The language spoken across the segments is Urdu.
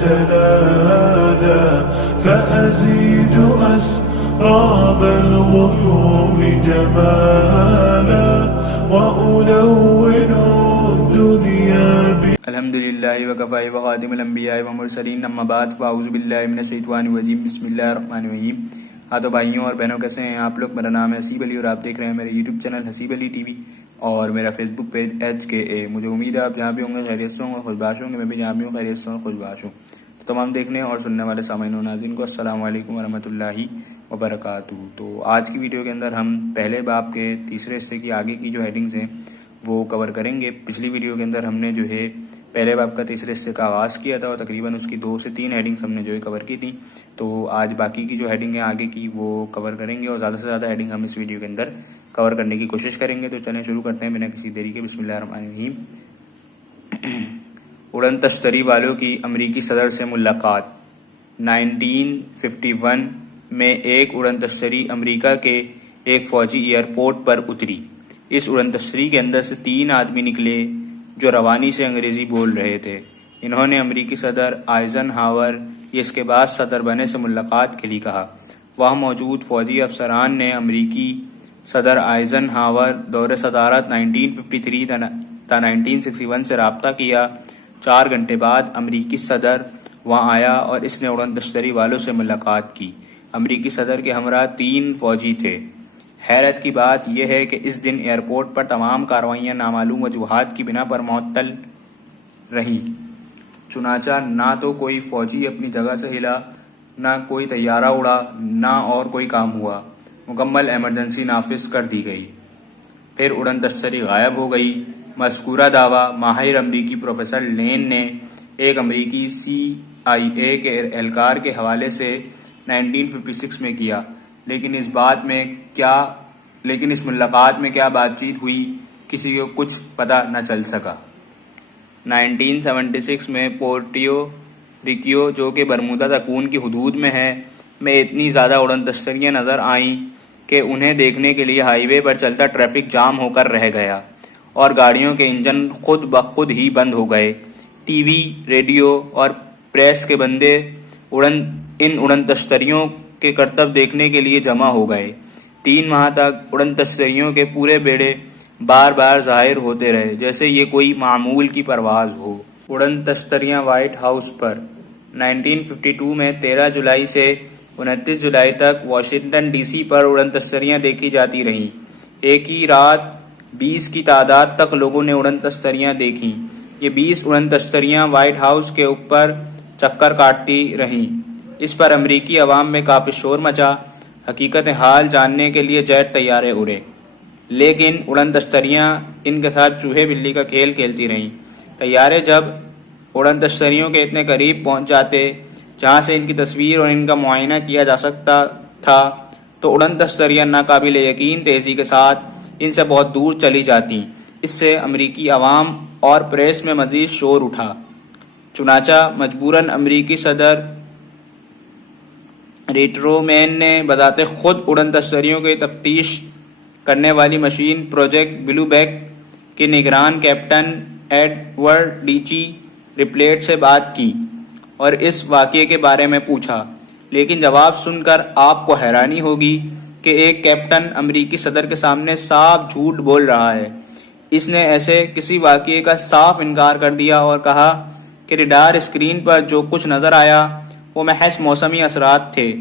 جلالا فأزيد أسراب الغيوم جمالا وألون الدنيا الحمدللہ وکفى وخاتم الانبیاء والمرسلین، اما بعد فاعوذ باللہ من الشیطان الرجیم، بسم اللہ الرحمن الرحیم۔ ہاں تو بھائیوں اور بہنوں، کیسے ہیں آپ لوگ؟ میرا نام ہے حسیب علی اور آپ دیکھ رہے ہیں میرے یوٹیوب چینل حسیب علی ٹی وی اور میرا فیس بک پیج HKA۔ مجھے امید ہے آپ جہاں بھی ہوں گے خیریت سے ہوں گے، خوشباش ہوں گے، میں بھی جہاں بھی ہوں خیریت سے ہوں، خوشباش ہوں۔ تو تمام دیکھنے اور سننے والے سامعین و ناظرین کو السلام علیکم ورحمۃ اللہ وبرکاتہ۔ تو آج کی ویڈیو کے اندر ہم پہلے باب کے تیسرے حصے کی آگے کی جو ہیڈنگز ہیں وہ کور کریں گے۔ پچھلی ویڈیو کے اندر ہم نے جو ہے پہلے باب کا تیسرے حصے کا آغاز کیا تھا اور تقریباً اس کی 2 سے 3 ہیڈنگز ہم نے جو ہے کور کی تھی۔ تو آج باقی کی جو ہیڈنگ ہے آگے کی وہ کور کریں گے اور زیادہ سے زیادہ ہیڈنگ ہم اس ویڈیو کے اندر کور کرنے کی کوشش کریں گے۔ تو چلیں شروع کرتے ہیں بنا کسی دیری کے۔ بسم اللہ الرحمن الرحیم۔ اڑن تشتری والوں کی امریکی صدر سے ملاقات۔ 1951 میں ایک اڑن تشتری امریکہ کے ایک فوجی ایئرپورٹ پر اتری۔ اس اڑن تشتری کے اندر سے 3 آدمی نکلے جو روانی سے انگریزی بول رہے تھے۔ انہوں نے امریکی صدر آئزن ہاور یہ اس کے بعد صدر بنے سے ملاقات کے لیے کہا۔ وہاں موجود فوجی افسران نے امریکی صدر آئزن ہاور دور صدارت 1953 تا 1961 سے رابطہ کیا۔ 4 گھنٹے بعد امریکی صدر وہاں آیا اور اس نے اڑن تشتری والوں سے ملاقات کی۔ امریکی صدر کے ہمراہ 3 فوجی تھے۔ حیرت کی بات یہ ہے کہ اس دن ایئرپورٹ پر تمام کارروائیاں نامعلوم وجوہات کی بنا پر معطل رہیں۔ چنانچہ نہ تو کوئی فوجی اپنی جگہ سے ہلا، نہ کوئی طیارہ اڑا، نہ اور کوئی کام ہوا۔ مکمل ایمرجنسی نافذ کر دی گئی۔ پھر اڑن تشتری غائب ہو گئی۔ مذکورہ دعویٰ ماہر امریکی پروفیسر لین نے ایک امریکی CIA کے اہلکار کے حوالے سے 1956 میں کیا، لیکن اس ملاقات میں کیا بات چیت ہوئی کسی کو کچھ پتہ نہ چل سکا۔ 1976 میں پورٹو ریکو جو کہ برمودا تکون کی حدود میں ہے میں اتنی زیادہ اڑن تشتریاں نظر آئیں کہ انہیں دیکھنے کے لیے ہائی وے پر چلتا ٹریفک جام ہو کر رہ گیا اور گاڑیوں کے انجن خود بخود ہی بند ہو گئے۔ ٹی وی، ریڈیو اور پریس کے بندے ان اڑن تشتریوں کے کرتب دیکھنے کے لیے جمع ہو گئے۔ 3 ماہ تک اڑن تشتریوں کے پورے بیڑے بار بار ظاہر ہوتے رہے جیسے یہ کوئی معمول کی پرواز ہو۔ اڑن تشتریاں وائٹ ہاؤس پر۔ 1952 میں 13 جولائی سے 29 جولائی تک واشنگٹن DC پر اڑن تشتریاں دیکھی جاتی رہیں۔ ایک ہی رات 20 کی تعداد تک لوگوں نے اڑن تشتریاں دیکھیں۔ یہ 20 اڑن تشتریاں وائٹ ہاؤس کے اوپر چکر کاٹتی رہیں۔ اس پر امریکی عوام میں کافی شور مچا۔ حقیقت حال جاننے کے لیے جیٹ طیارے اڑے، لیکن اڑن تشتریاں ان کے ساتھ چوہے بلی کا کھیل کھیلتی رہیں۔ طیارے جب اڑن تشتریوں کے اتنے قریب پہنچ جاتے جہاں سے ان کی تصویر اور ان کا معائنہ کیا جا سکتا تھا تو اڑن تشتریاں ناقابل یقین تیزی کے ساتھ ان سے بہت دور چلی جاتیں۔ اس سے امریکی عوام اور پریس میں مزید شور اٹھا۔ چنانچہ مجبوراً امریکی صدر ٹرومین نے بذات خود اڑن تشتریوں کی تفتیش کرنے والی مشین پروجیکٹ بلو بیک کے نگران کیپٹن ایڈورڈ ڈیچی ریپلیٹ سے بات کی اور اس واقعے کے بارے میں پوچھا، لیکن جواب سن کر آپ کو حیرانی ہوگی کہ ایک کیپٹن امریکی صدر کے سامنے صاف جھوٹ بول رہا ہے۔ اس نے ایسے کسی واقعے کا صاف انکار کر دیا اور کہا کہ ریڈار اسکرین پر جو کچھ نظر آیا وہ محض موسمی اثرات تھے،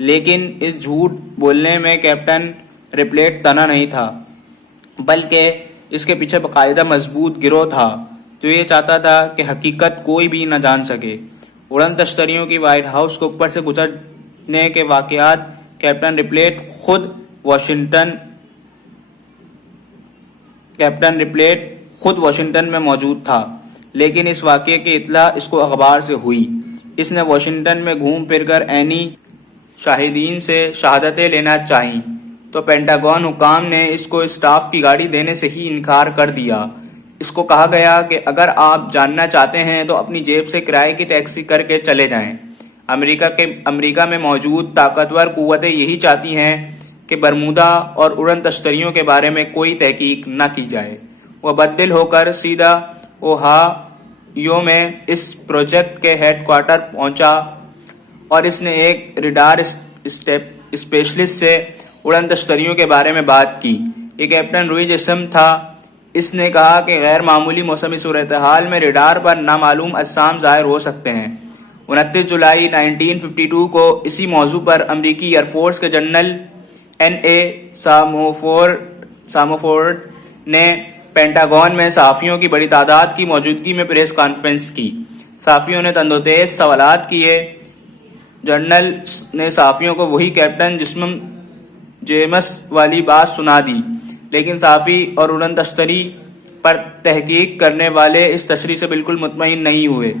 لیکن اس جھوٹ بولنے میں کیپٹن ریپلیٹ تنہا نہیں تھا، بلکہ اس کے پیچھے باقاعدہ مضبوط گروہ تھا جو یہ چاہتا تھا کہ حقیقت کوئی بھی نہ جان سکے۔ اڑن تشتریوں کی وائٹ ہاؤس کے اوپر سے گزرنے کے واقعات کیپٹن ریپلیٹ خود واشنگٹن میں موجود تھا، لیکن اس واقعے کی اطلاع اس کو اخبار سے ہوئی۔ اس نے واشنگٹن میں گھوم پھر کر عینی شاہدین سے شہادتیں لینا چاہییں تو پینٹاگون حکام نے اس کو اسٹاف کی گاڑی دینے سے ہی انکار کر دیا۔ اس کو کہا گیا کہ اگر آپ جاننا چاہتے ہیں تو اپنی جیب سے کرائے کی ٹیکسی کر کے چلے جائیں۔ امریکہ میں موجود طاقتور قوتیں یہی چاہتی ہیں کہ برمودا اور اڑن تشتریوں کے بارے میں کوئی تحقیق نہ کی جائے۔ وہ بددل ہو کر سیدھا یو میں اس پروجیکٹ کے ہیڈ کوارٹر پہنچا اور اس نے ایک ریڈار اسپیشلسٹ سے اڑن تشتریوں کے بارے میں بات کی. یہ کیپٹن روئی جسم تھا. اس نے کہا کہ غیر معمولی موسمی صورتحال میں ریڈار پر نامعلوم اجسام ظاہر ہو سکتے ہیں. 29 جولائی 1952 کو اسی موضوع پر امریکی ایئر فورس کے جنرل N.A. ساموفورڈ نے پینٹاگون میں صحافیوں کی بڑی تعداد کی موجودگی میں پریس کانفرنس کی. صحافیوں نے تندوتیز سوالات کیے. جنرل نے صحافیوں کو وہی کیپٹن جیمس والی بات سنا دی، لیکن صحافی اور اڑن تشتری پر تحقیق کرنے والے اس تشریح سے بالکل مطمئن نہیں ہوئے.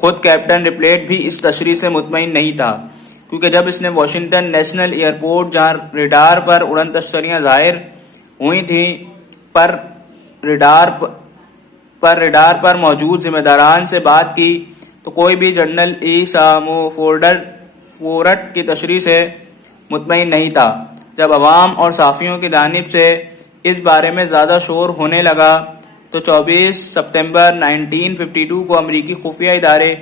خود کیپٹن رپلیٹ بھی اس تشریح سے مطمئن نہیں تھا، کیونکہ جب اس نے واشنگٹن نیشنل ایئرپورٹ جہاں ریڈار پر اڑن تشتریاں ظاہر ہوئی تھیں پر ریڈار پر موجود ذمہ داران سے بات کی تو کوئی بھی جنرل ساموفورڈ کی تشریح سے مطمئن نہیں تھا. جب عوام اور صحافیوں کی جانب سے اس بارے میں زیادہ شور ہونے لگا تو 24 ستمبر 1952 کو امریکی خفیہ ادارے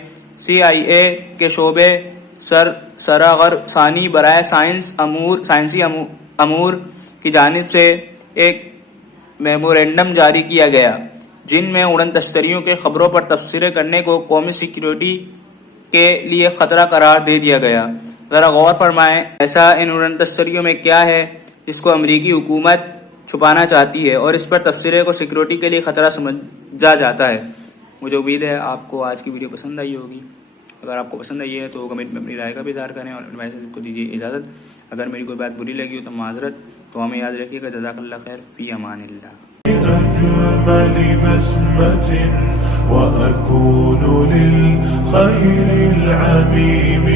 CIA کے شعبے سراغر ثانی برائے سائنسی امور کی جانب سے ایک میمورنڈم جاری کیا گیا، جن میں اڑن تشتریوں کے خبروں پر تبصرے کرنے کو قومی سیکیورٹی کے لیے خطرہ قرار دے دیا گیا. ذرا غور فرمائیں، ایسا ان اڑن تشتریوں میں کیا ہے جس کو امریکی حکومت چھپانا چاہتی ہے اور اس پر تبصرے کو سیکیورٹی کے لیے خطرہ سمجھا جاتا ہے. مجھے امید ہے آپ کو آج کی ویڈیو پسند آئی ہوگی. اگر آپ کو پسند آئی ہے تو کمنٹ میں اپنی رائے کا بھی اظہار کریں اور میسج کو دیجیے اجازت. اگر میری کوئی بات بری لگی ہو تو معذرت. تو ہمیں یاد رکھیے گا. جزاک اللہ خیر. فی امان اللہ. أجمل بسمة وأكون للخير العميم